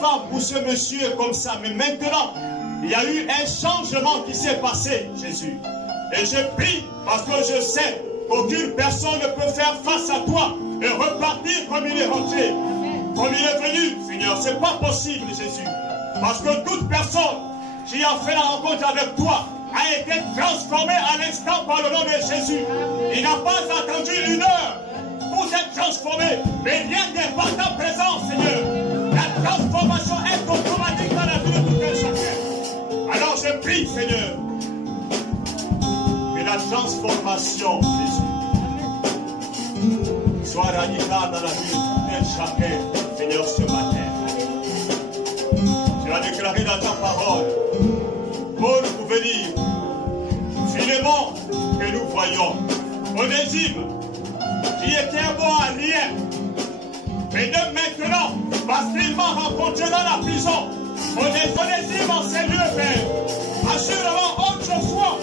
femme ou ce monsieur est comme ça, mais maintenant, il y a eu un changement qui s'est passé, Jésus. Et je prie parce que je sais qu'aucune personne ne peut faire face à toi et repartir comme il est rentré, comme il est venu, Seigneur. Ce n'est pas possible, Jésus. Parce que toute personne qui a fait la rencontre avec toi a été transformée à l'instant par le nom de Jésus. Il n'a pas attendu 1 heure pour être transformé, mais rien n'est par ta présence, Seigneur. La transformation est automatique dans la vie de tout un chacun. Alors je prie, Seigneur, que la transformation, Jésus, soit radicale dans la vie de tout un chacun, Seigneur, ce matin. Tu as déclaré dans ta parole, Paul pouvait dire, Philémon que nous voyons, Onésime, qui était bon à rien, mais de maintenant, parce qu'il m'a rencontré dans la prison, Onésime en ces lieux, mais assurément autrefois,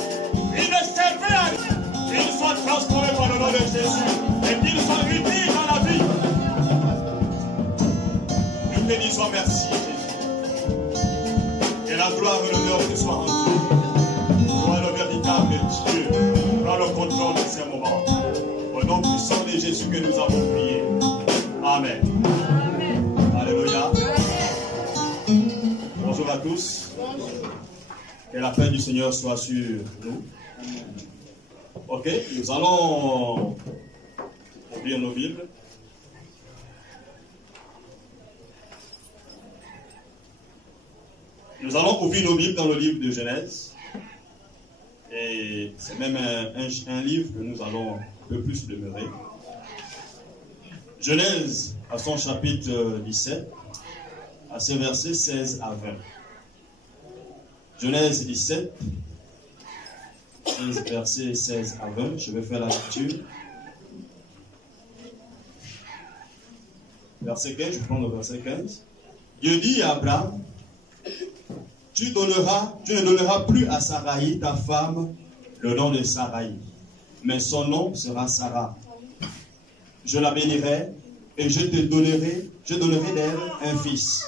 il ne servait à rien, qu'il soit transformé par le nom de Jésus et qu'il soit utile dans la vie. Nous te disons merci, Jésus. Que la gloire et l'honneur te soient rendus. Toi le véritable Dieu, prends le contrôle de ces moments. Au nom puissant de Jésus que nous avons prié. Amen. Amen. Alléluia. Bonjour à tous. Que la paix du Seigneur soit sur nous. Ok, nous allons ouvrir nos Bibles. Nous allons ouvrir nos Bibles dans le livre de Genèse. Et c'est même un livre que nous allons un peu plus demeurer. Genèse, à son chapitre 17, à ses versets 16 à 20. Genèse 17, versets 16 à 20. Je vais faire la lecture. Verset 15, je prends le verset 15. Dieu dit à Abraham, tu ne donneras plus à Saraï, ta femme, le nom de Saraï, mais son nom sera Sarah. Je la bénirai et je donnerai d'elle un fils.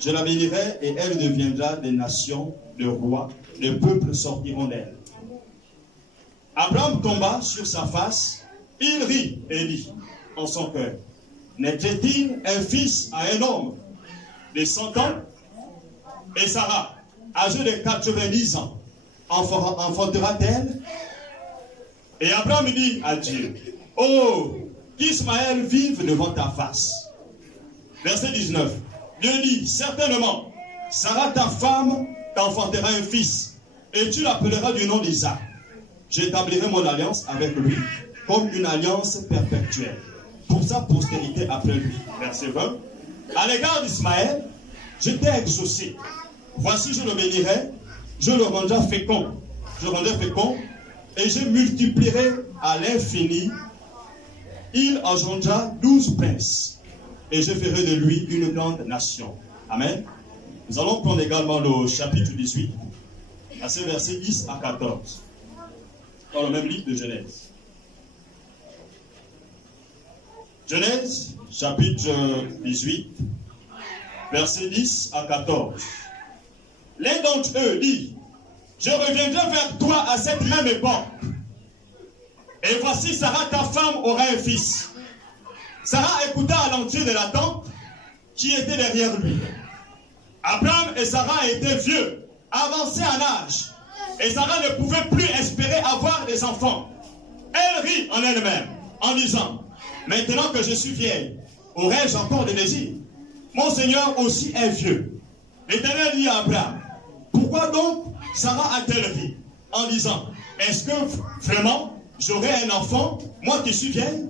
Je la bénirai et elle deviendra des nations, de rois, les peuples sortiront d'elle. Abraham tomba sur sa face, il rit et dit en son cœur, naîtrait-il un fils à un homme de 100 ans? Et Sarah, âgée de 90 ans, enfantera-t-elle? Et Abraham dit à Dieu, oh, qu'Ismaël vive devant ta face. Verset 19. Dieu dit, certainement, Sarah ta femme t'enfantera un fils, et tu l'appelleras du nom d'Isaac. J'établirai mon alliance avec lui, comme une alliance perpétuelle, pour sa postérité après lui. Verset 20. À l'égard d'Ismaël, je t'ai exaucé. Voici, je le bénirai, je le rendrai fécond. Je rendrai fécond, et je multiplierai à l'infini. Il engendra 12 princes, et je ferai de lui une grande nation. Amen. Nous allons prendre également le chapitre 18, à ces versets 10 à 14, dans le même livre de Genèse. Genèse, chapitre 18, versets 10 à 14. L'un d'entre eux dit, je reviendrai vers toi à cette même époque. Et voici, Sarah, ta femme, aura un fils. Sarah écouta à l'entrée de la tente qui était derrière lui. Abraham et Sarah étaient vieux, avancés en âge. Et Sarah ne pouvait plus espérer avoir des enfants. Elle rit en elle-même, en disant, maintenant que je suis vieille, aurais-je encore des désirs? Mon Seigneur aussi est vieux. L'Éternel dit à Abraham, pourquoi donc Sarah a-t-elle ri en disant, est-ce que vraiment j'aurai un enfant, moi qui suis vieille?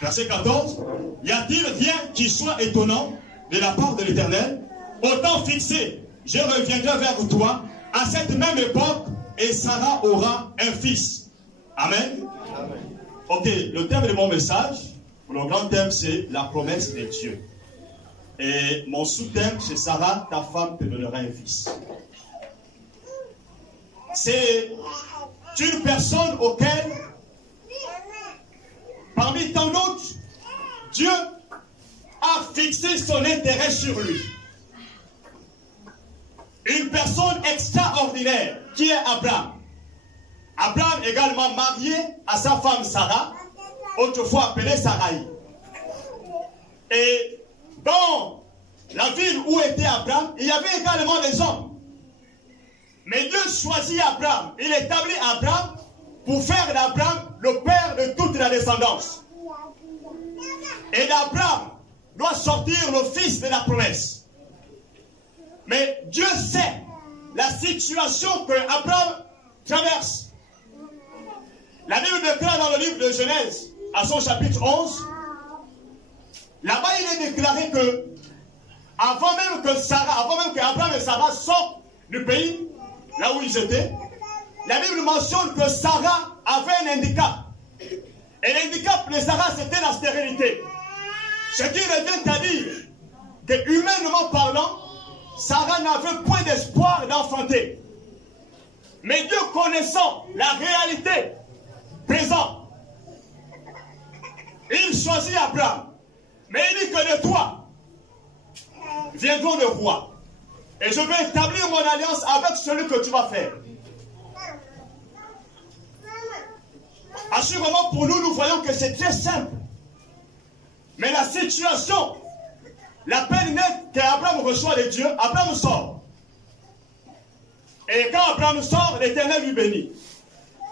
Verset 14, y a-t-il rien qui soit étonnant de la part de l'Éternel? Autant fixé, je reviendrai vers toi à cette même époque et Sarah aura un fils. Amen. Amen. Ok, le thème de mon message, le grand thème, c'est la promesse de Dieu. Et mon sous-thème, c'est Sarah, ta femme te donnera un fils. C'est une personne auquel, parmi tant d'autres, Dieu a fixé son intérêt sur lui. une personne extraordinaire qui est Abraham. Abraham également marié à sa femme Sarah, autrefois appelée Sarai. Et dans la ville où était Abraham, il y avait également des hommes. Mais Dieu choisit Abraham. Il établit Abraham pour faire d'Abraham le père de toute la descendance. Et d'Abraham doit sortir le fils de la promesse. Mais Dieu sait la situation que Abraham traverse. La Bible déclare dans le livre de Genèse, à son chapitre 11, là-bas il est déclaré que avant même qu'Abraham et Sarah sortent du pays, là où ils étaient, la Bible mentionne que Sarah avait un handicap. Et l'handicap de Sarah, c'était la stérilité. Ce qui revient à dire que, humainement parlant, Sarah n'avait point d'espoir d'enfanter. Mais Dieu, connaissant la réalité présente, il choisit Abraham. Mais il dit que de toi viendront le roi. Et je vais établir mon alliance avec celui que tu vas faire. Assurément, pour nous, nous voyons que c'est très simple. Mais la situation, la peine nette qu'Abraham reçoit de Dieu, Abraham sort. Et quand Abraham sort, l'Éternel lui bénit.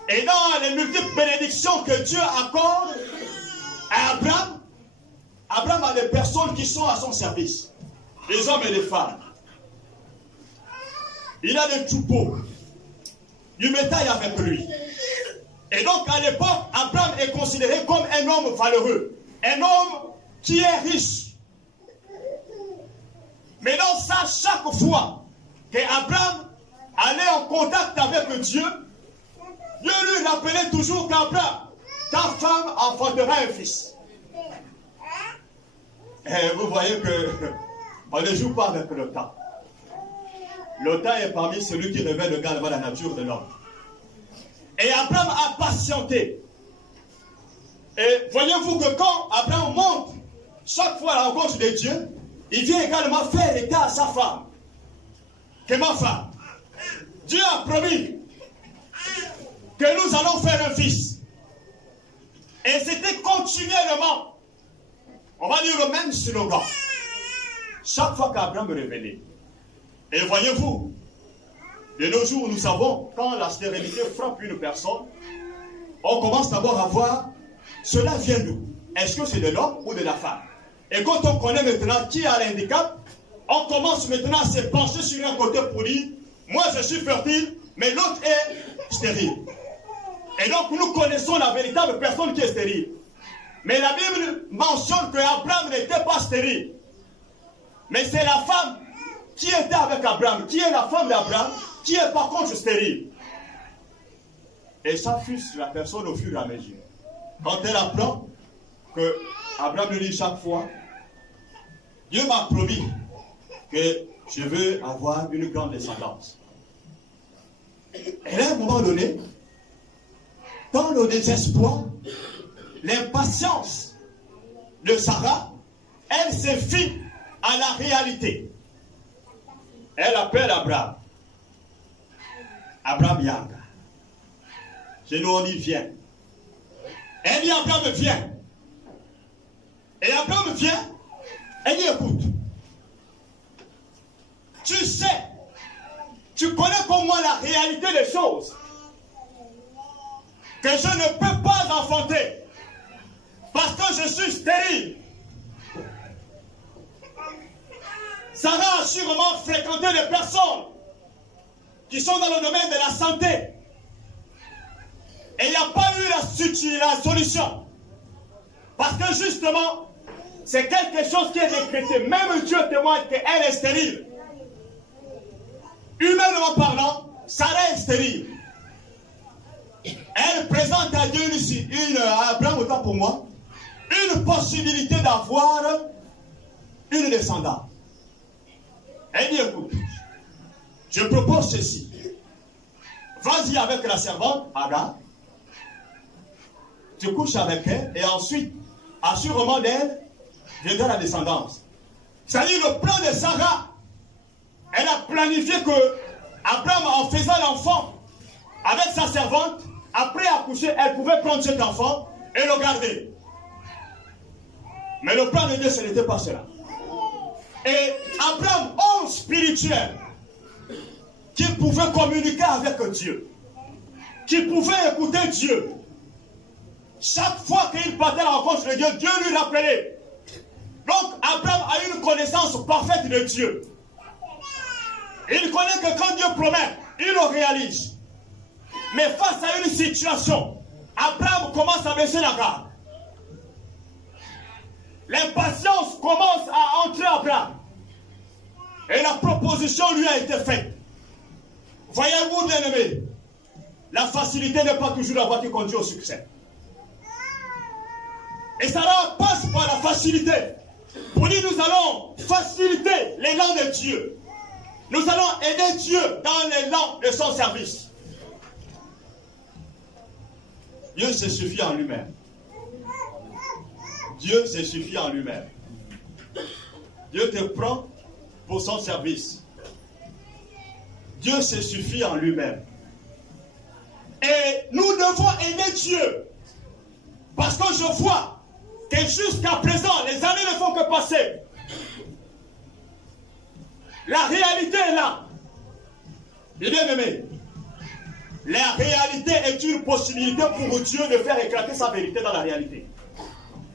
Et dans les multiples bénédictions que Dieu accorde à Abraham, Abraham a des personnes qui sont à son service. Des hommes et des femmes. Il a des troupeaux, du bétail avec lui. Et donc à l'époque, Abraham est considéré comme un homme valeureux. Un homme qui est riche. Mais dans ça, chaque fois qu'Abraham allait en contact avec Dieu, Dieu lui rappelait toujours qu'Abraham, ta femme enfantera un fils. Et vous voyez que on ne joue pas avec le temps. Le temps est parmi celui qui révèle également la nature de l'homme. Et Abraham a patienté. Et voyez-vous que quand Abraham monte chaque fois à la rencontre de Dieu, il vient également faire état à sa femme. Que ma femme, Dieu a promis que nous allons faire un fils. Et c'était continuellement, on va dire le même slogan. Chaque fois qu'Abraham révélait. Et voyez-vous, de nos jours, nous savons, quand la stérilité frappe une personne, on commence d'abord à voir, cela vient d'où? Est-ce que c'est de l'homme ou de la femme? Et quand on connaît maintenant qui a l'handicap, on commence maintenant à se pencher sur un côté pour dire, moi je suis fertile, mais l'autre est stérile. Et donc nous connaissons la véritable personne qui est stérile. Mais la Bible mentionne que Abraham n'était pas stérile. Mais c'est la femme qui était avec Abraham, qui est la femme d'Abraham, qui est par contre stérile. Et ça frustre la personne au fur et à mesure. Quand elle apprend que Abraham lui dit chaque fois, Dieu m'a promis que je veux avoir une grande descendance. Et à un moment donné, dans le désespoir, l'impatience de Sarah, elle se fie à la réalité. Elle appelle Abraham. Abraham Yang. Chez nous on dit viens. Elle dit Abraham viens. Et Abraham vient. Elle dit écoute. Tu sais, tu connais comme moi la réalité des choses. Que je ne peux pas enfanter. Parce que je suis stérile. Sarah a sûrement fréquenté des personnes qui sont dans le domaine de la santé. Et il n'y a pas eu la solution. Parce que justement, c'est quelque chose qui est décrété. Même Dieu témoigne qu'elle est stérile. Humainement parlant, Sarah est stérile. Elle présente à Dieu à Abraham, autant pour moi, une possibilité d'avoir une descendance. Elle dit, écoute, je propose ceci. Vas-y avec la servante, Agar. Tu couches avec elle et ensuite, assurément d'elle, viendra la descendance. C'est-à-dire le plan de Sarah. Elle a planifié planifié que Abraham, en faisant l'enfant avec sa servante, après accoucher, elle pouvait prendre cet enfant et le garder. Mais le plan de Dieu, ce n'était pas cela. Et Abraham, homme spirituel, qui pouvait communiquer avec Dieu, qui pouvait écouter Dieu, chaque fois qu'il partait à la rencontre de Dieu, Dieu lui rappelait. Donc Abraham a une connaissance parfaite de Dieu. Il connaît que quand Dieu promet, il le réalise. Mais face à une situation, Abraham commence à baisser la garde. L'impatience commence à entrer à Abraham. Et la proposition lui a été faite. Voyez-vous, bien-aimés, la facilité n'est pas toujours la voie qui conduit au succès. Et ça passe par la facilité. Pour dire, nous allons faciliter l'élan de Dieu. Nous allons aider Dieu dans l'élan de son service. Dieu se suffit en lui-même. Dieu se suffit en lui-même. Dieu te prend pour son service. Dieu se suffit en lui-même. Et nous devons aider Dieu. Parce que je vois que jusqu'à présent, les années ne font que passer. La réalité est là. Bien aimé, la réalité est une possibilité pour Dieu de faire éclater sa vérité dans la réalité.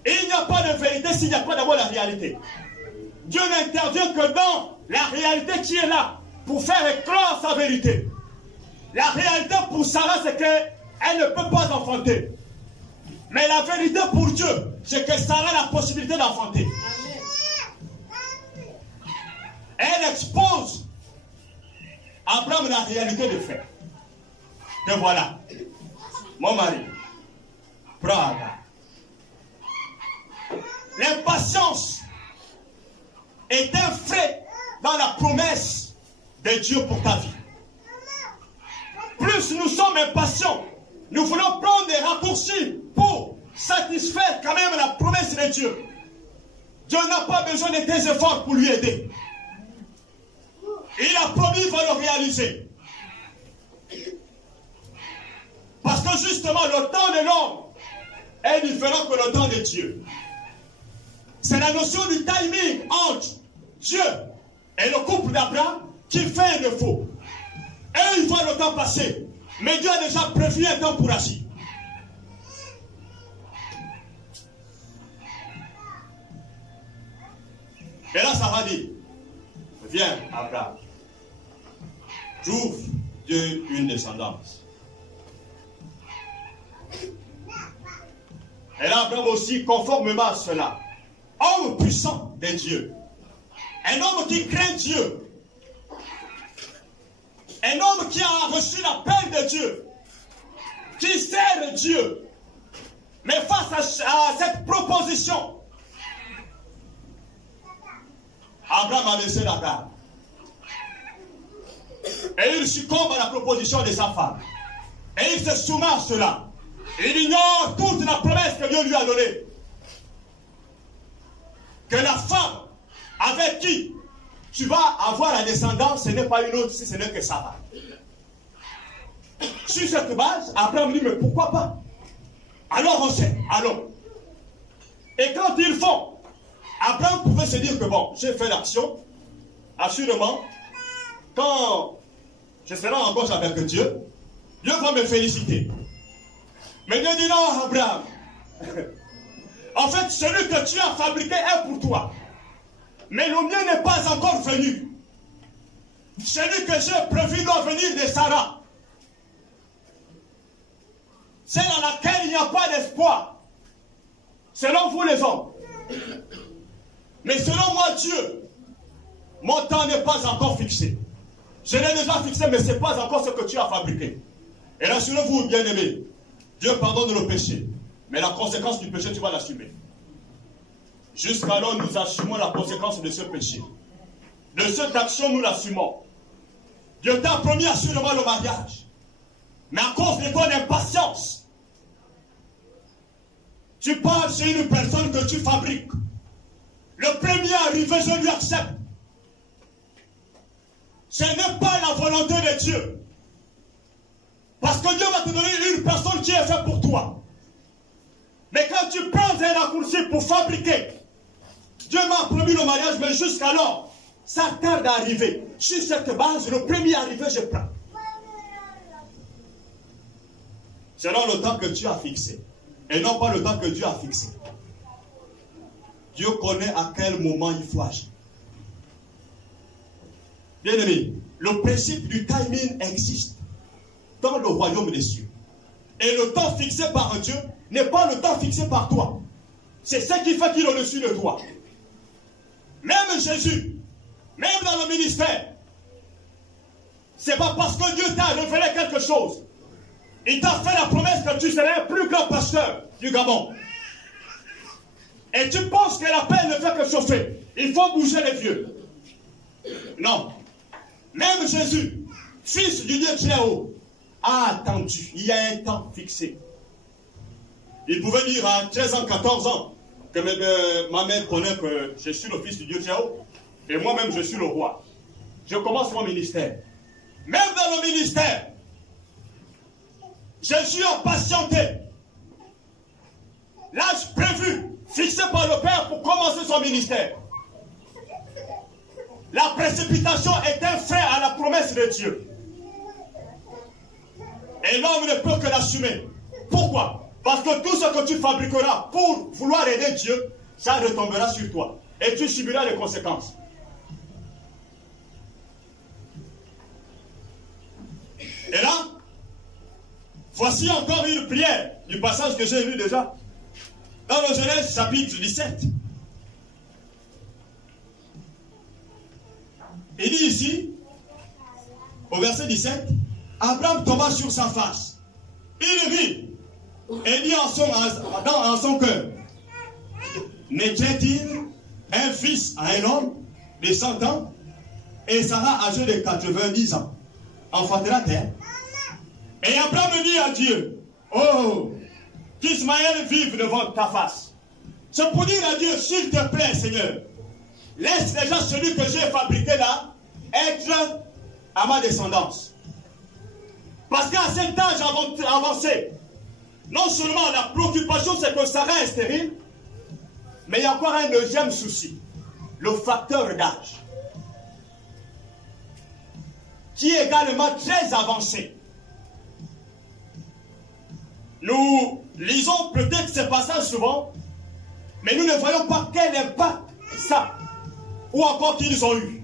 Et il n'y a pas de vérité s'il n'y a pas d'abord la réalité. Dieu n'intervient que dans la réalité qui est là pour faire éclore sa vérité. La réalité pour Sarah, c'est qu'elle ne peut pas enfanter. Mais la vérité pour Dieu, c'est que Sarah a la possibilité d'enfanter. Elle expose Abraham la réalité de fait. Et voilà, mon mari, prends Agar. L'impatience est un frais dans la promesse de Dieu pour ta vie. Plus nous sommes impatients, nous voulons prendre des raccourcis pour satisfaire quand même la promesse de Dieu. Dieu n'a pas besoin de tes efforts pour lui aider. Il a promis, il va le réaliser. Parce que justement, le temps de l'homme est différent que le temps de Dieu. C'est la notion du timing entre Dieu et le couple d'Abraham qui fait un défaut. Et il voit le temps passer. Mais Dieu a déjà prévu un temps pour agir. Et là, Sarah dit, viens, Abraham, j'ouvre Dieu une descendance. Et là, Abraham aussi, conformément à cela, homme puissant de Dieu, un homme qui craint Dieu, un homme qui a reçu l'appel de Dieu, qui sert Dieu, mais face à cette proposition, Abraham a laissé la garde. Et il succombe à la proposition de sa femme. Et il se soumet à cela. Il ignore toute la promesse que Dieu lui a donnée. Que la femme avec qui tu vas avoir la descendance, ce n'est pas une autre, si ce n'est que Sarah. Sur cette base, Abraham dit, mais pourquoi pas? Alors on sait, allons. Et quand ils font, Abraham pouvait se dire que bon, j'ai fait l'action, assurément, quand je serai en gauche avec Dieu, Dieu va me féliciter. Mais Dieu dit non, Abraham. En fait, celui que tu as fabriqué est pour toi. Mais le mien n'est pas encore venu. Celui que j'ai prévu doit venir de Sarah. Celle à laquelle il n'y a pas d'espoir. Selon vous les hommes. Mais selon moi, Dieu, mon temps n'est pas encore fixé. Je l'ai déjà fixé, mais ce n'est pas encore ce que tu as fabriqué. Et rassurez-vous, bien-aimés, Dieu pardonne le péché. Mais la conséquence du péché, tu vas l'assumer. Jusqu'alors, nous assumons la conséquence de ce péché. De cette action, nous l'assumons. Dieu t'a promis assurément le mariage. Mais à cause de ton impatience, tu parles chez une personne que tu fabriques. Le premier arrivé, je lui accepte. Ce n'est pas la volonté de Dieu. Parce que Dieu va te donner une personne qui est faite pour toi. Mais quand tu prends un raccourci pour fabriquer, Dieu m'a promis le mariage, mais jusqu'alors, ça tarde à arriver. Sur cette base, le premier arrivé, je prends. Selon le temps que Dieu a fixé. Et non pas le temps que Dieu a fixé. Dieu connaît à quel moment il faut agir. Bien aimé, le principe du timing existe dans le royaume des cieux. Et le temps fixé par Dieu n'est pas le temps fixé par toi. C'est ce qui fait qu'il est au-dessus de toi. Même Jésus, même dans le ministère, c'est pas parce que Dieu t'a révélé quelque chose. Il t'a fait la promesse que tu serais un plus grand pasteur du Gabon. Et tu penses que la paix ne fait que chauffer. Il faut bouger les vieux. Non. Même Jésus, fils du Dieu très haut, a attendu. Il y a un temps fixé. Il pouvait dire à 13 ans, 14 ans, que ma mère connaît que je suis le fils du Dieu très haut. Et moi-même, je suis le roi. Je commence mon ministère. Même dans le ministère, Jésus a patienté. L'âge prévu, fixé par le Père pour commencer son ministère. La précipitation est un frein à la promesse de Dieu. Et l'homme ne peut que l'assumer. Pourquoi? Parce que tout ce que tu fabriqueras pour vouloir aider Dieu, ça retombera sur toi. Et tu subiras les conséquences. Et là, voici encore une prière du passage que j'ai lu déjà. Dans le Genèse chapitre 17. Il dit ici, au verset 17, Abraham tomba sur sa face. Il vit et dit en son cœur, n'était-il un fils à un homme de 100 ans et Sarah âgée de 90 ans enfantera-t-elle? Et Abraham dit à Dieu, oh, qu'Ismaël vive devant ta face. C'est pour dire à Dieu, s'il te plaît, Seigneur, laisse déjà celui que j'ai fabriqué là être à ma descendance. Parce qu'à cet âge avancé, non seulement la préoccupation c'est que Sarah est stérile, mais il y a encore un deuxième souci, le facteur d'âge, qui est également très avancé. Nous lisons peut-être ces passages souvent, mais nous ne voyons pas quel impact ça, ou encore qu'ils ont eu.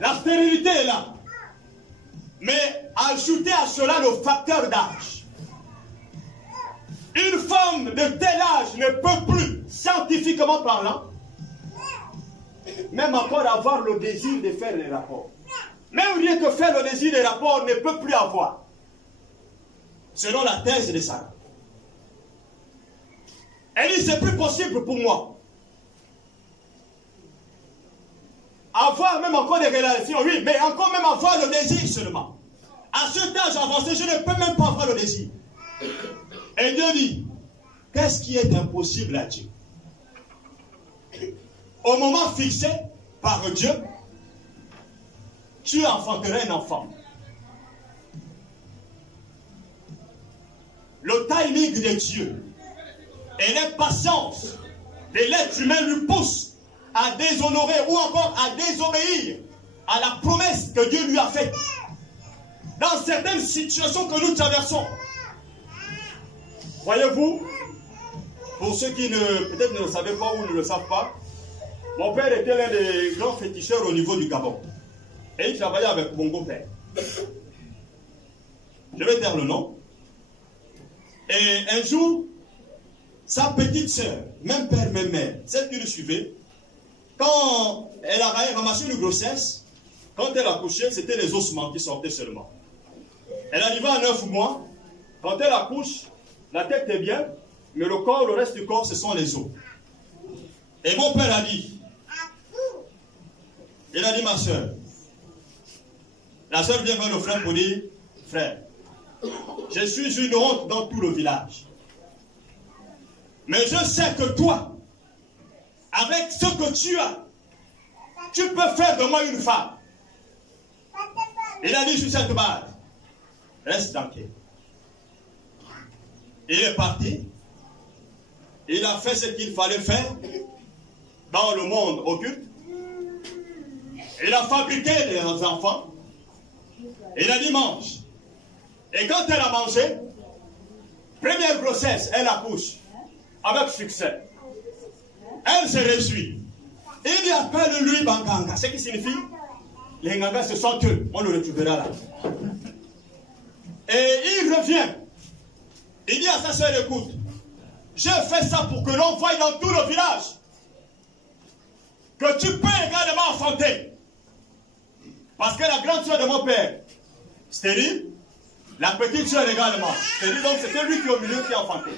La stérilité est là. Mais ajoutez à cela le facteur d'âge. Une femme de tel âge ne peut plus, scientifiquement parlant, même encore avoir le désir de faire les rapports. Même rien que faire le désir des rapports ne peut plus avoir. Selon la thèse de Sarah. Elle dit, c'est plus possible pour moi. Avoir même encore des relations, oui, mais encore même avoir le désir seulement. À cet âge avancé, je ne peux même pas avoir le désir. Et Dieu dit, qu'est-ce qui est impossible à Dieu? Au moment fixé par Dieu, tu enfanterais un enfant. Le timing de Dieu et l'impatience de l'être humain lui pousse à déshonorer ou encore à désobéir à la promesse que Dieu lui a faite. Dans certaines situations que nous traversons. Voyez-vous, pour ceux qui peut-être ne le savaient pas ou ne le savent pas, mon père était l'un des grands féticheurs au niveau du Gabon. Et il travaillait avec mon beau-père. Je vais taire le nom. Et un jour, sa petite sœur, même père, même mère, celle qui le suivait, quand elle a ramassé une grossesse, quand elle a accouché, c'était les ossements qui sortaient seulement. Elle arrivait à 9 mois, quand elle accouche, la tête est bien, mais le corps, le reste du corps, ce sont les os. Et mon père a dit, il a dit, ma soeur, la soeur vient voir le frère pour dire, frère, je suis une honte dans tout le village. Mais je sais que toi, avec ce que tu as, tu peux faire de moi une femme. Il a dit sur cette base, reste tranquille. Il est parti. Il a fait ce qu'il fallait faire dans le monde occulte. Il a fabriqué des enfants. Il a dit mange. Et quand elle a mangé, première grossesse, elle accouche avec succès. Elle se réjouit. Il appelle lui Banganga. Ce qui signifie, les Nganga ce sont eux. On le retrouvera là. Et il revient. Il dit à sa soeur, écoute, j'ai fait ça pour que l'on voie dans tout le village que tu peux également enfanter. Parce que la grande soeur de mon père, stérile, la petite soeur également, stérile, donc c'était lui qui est au milieu qui a enfanté.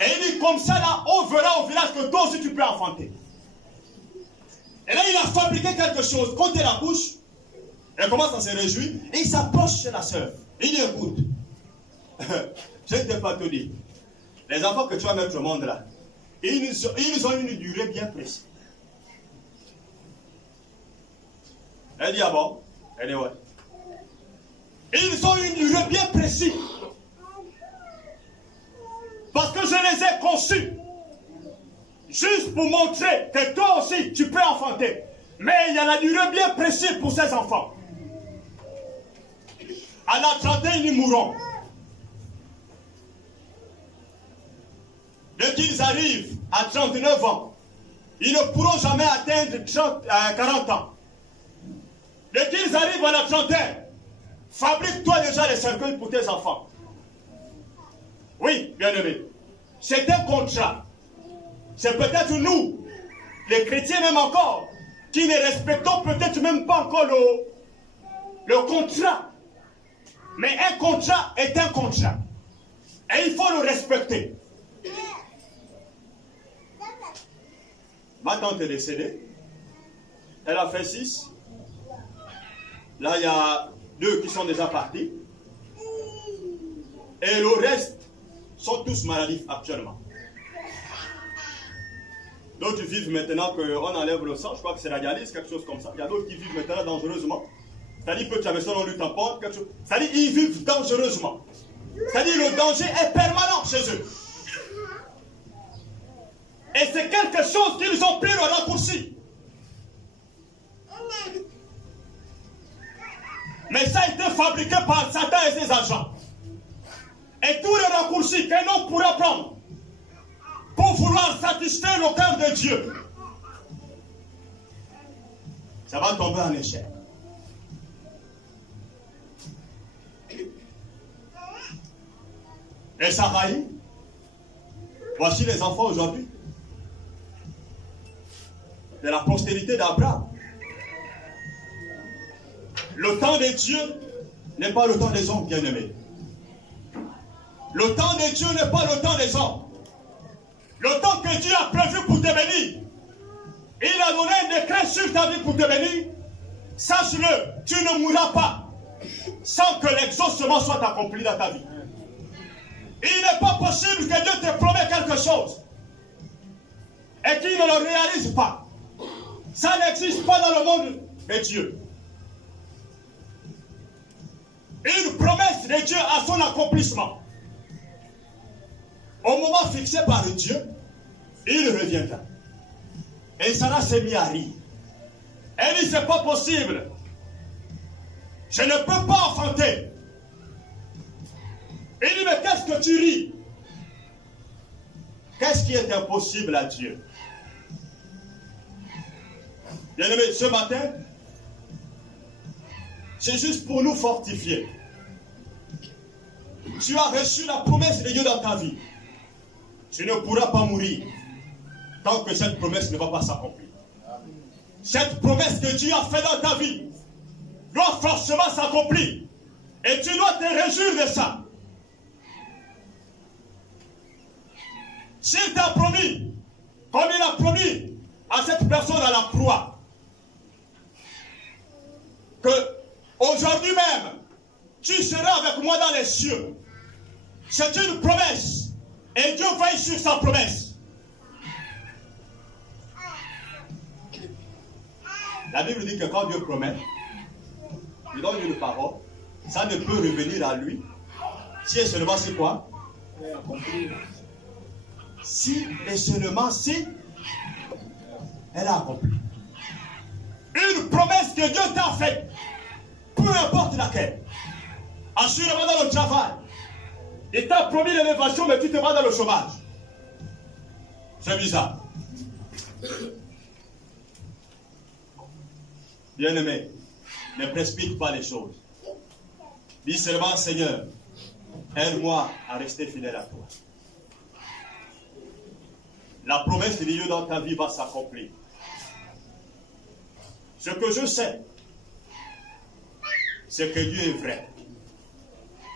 Et il dit comme ça là, on verra au village que toi aussi tu peux enfanter. Et là il a fabriqué quelque chose. Quand elle accouche, elle commence à se réjouir et il s'approche chez la soeur. Il dit écoute, je ne t'ai pas tout dit. Les enfants que tu vas mettre au monde là, ils ont une durée bien précise. Elle dit ah bon? Elle dit ouais. Ils ont une durée bien précise. Parce que je les ai conçus. Juste pour montrer que toi aussi tu peux enfanter. Mais il y a la durée bien précise pour ces enfants. À la trentaine, ils mourront. Dès qu'ils arrivent à 39 ans, ils ne pourront jamais atteindre 40 ans. Dès qu'ils arrivent à la trentaine, fabrique-toi déjà les cercueils pour tes enfants. Oui, bien aimé. C'est un contrat. C'est peut-être nous, les chrétiens même encore, qui ne respectons peut-être même pas encore le contrat. Mais un contrat est un contrat. Et il faut le respecter. Ma tante est décédée. Elle a fait 6. Là, il y a 2 qui sont déjà partis. Et le reste sont tous maladifs actuellement. D'autres vivent maintenant qu'on enlève le sang. Je crois que c'est la dialyse, quelque chose comme ça. Il y a d'autres qui vivent maintenant dangereusement. C'est-à-dire que tu avais ça, on lui t'emporte, quelque chose. C'est-à-dire qu'ils vivent dangereusement. C'est-à-dire le danger est permanent chez eux. Et c'est quelque chose qu'ils ont pris le raccourci. Mais ça a été fabriqué par Satan et ses agents. Et tous les raccourcis qu'un homme pourrait prendre pour vouloir satisfaire le cœur de Dieu, ça va tomber en échec. Et Saraï, voici les enfants aujourd'hui de la postérité d'Abraham. Le temps de Dieu n'est pas le temps des hommes, bien-aimés. Le temps de Dieu n'est pas le temps des hommes. Le temps que Dieu a prévu pour te bénir, il a donné un décret sur ta vie pour te bénir. Sache-le, tu ne mourras pas sans que l'exaucement soit accompli dans ta vie. Il n'est pas possible que Dieu te promet quelque chose et qu'il ne le réalise pas. Ça n'existe pas dans le monde de Dieu. Une promesse de Dieu a son accomplissement. Au moment fixé par Dieu, il reviendra. Et Sarah s'est mise à rire. Elle dit, c'est pas possible. Je ne peux pas enfanter. Il dit, mais qu'est-ce que tu ris? Qu'est-ce qui est impossible à Dieu? Bien-aimé, ce matin, c'est juste pour nous fortifier. Tu as reçu la promesse de Dieu dans ta vie. Tu ne pourras pas mourir tant que cette promesse ne va pas s'accomplir. Cette promesse que Dieu a faite dans ta vie doit forcément s'accomplir. Et tu dois te réjouir de ça. S'il t'a promis, comme il a promis à cette personne à la croix, que aujourd'hui même, tu seras avec moi dans les cieux. C'est une promesse. Et Dieu veille sur sa promesse. La Bible dit que quand Dieu promet, il donne une parole, ça ne peut revenir à lui. Si et seulement c'est quoi? Si et seulement si elle a accompli. Une promesse que Dieu t'a faite, peu importe laquelle. Assurément dans le travail. Il t'a promis l'élévation, mais tu te vas dans le chômage. C'est bizarre. Bien-aimé, ne précipite pas les choses. Dis seulement, Seigneur, aide-moi à rester fidèle à toi. La promesse de Dieu dans ta vie va s'accomplir. Ce que je sais, c'est que Dieu est vrai.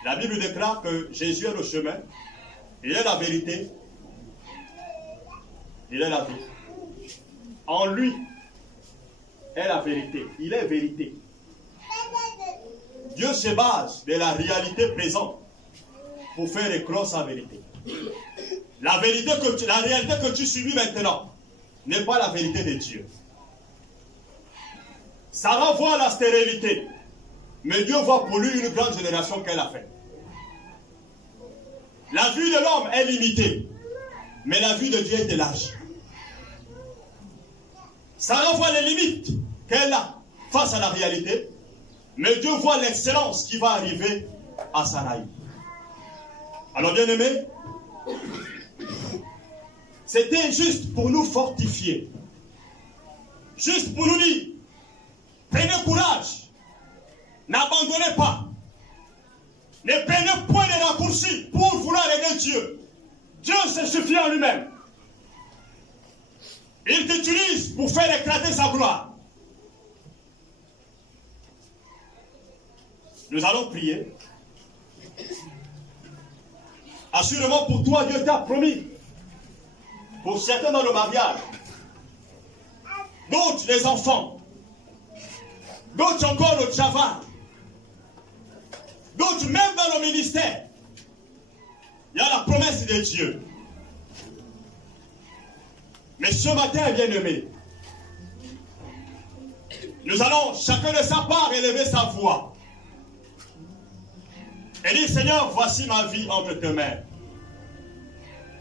La Bible déclare que Jésus est le chemin, il est la vérité, il est la vie. En lui est la vérité, il est vérité. Dieu se base de la réalité présente pour faire éclore sa vérité. La réalité que tu subis maintenant n'est pas la vérité de Dieu. Ça renvoie à la stérilité. Mais Dieu voit pour lui une grande génération qu'elle a faite. La vue de l'homme est limitée, mais la vue de Dieu est large. Ça renvoie les limites qu'elle a face à la réalité, mais Dieu voit l'excellence qui va arriver à Saraï. Alors bien aimé, c'était juste pour nous fortifier, juste pour nous dire, prenez courage, n'abandonnez pas, ne prenez point de raccourcis pour vouloir aider Dieu. Dieu se suffit en lui-même. Il t'utilise pour faire éclater sa gloire. Nous allons prier. Assurément pour toi, Dieu t'a promis. Pour certains dans le mariage, d'autres les enfants, d'autres encore le travail, d'autres même dans le ministère. Il y a la promesse de Dieu. Mais ce matin, bien-aimé, nous allons chacun de sa part élever sa voix et dire, Seigneur, voici ma vie entre tes mains.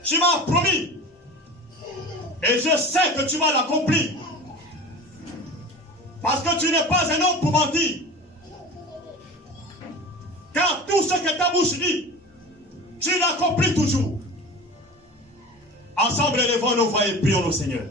Tu m'as promis et je sais que tu vas l'accomplir. Parce que tu n'es pas un homme pour mentir. Car tout ce que ta bouche dit, tu l'accomplis toujours. Ensemble, élevons nos voix et prions le Seigneur.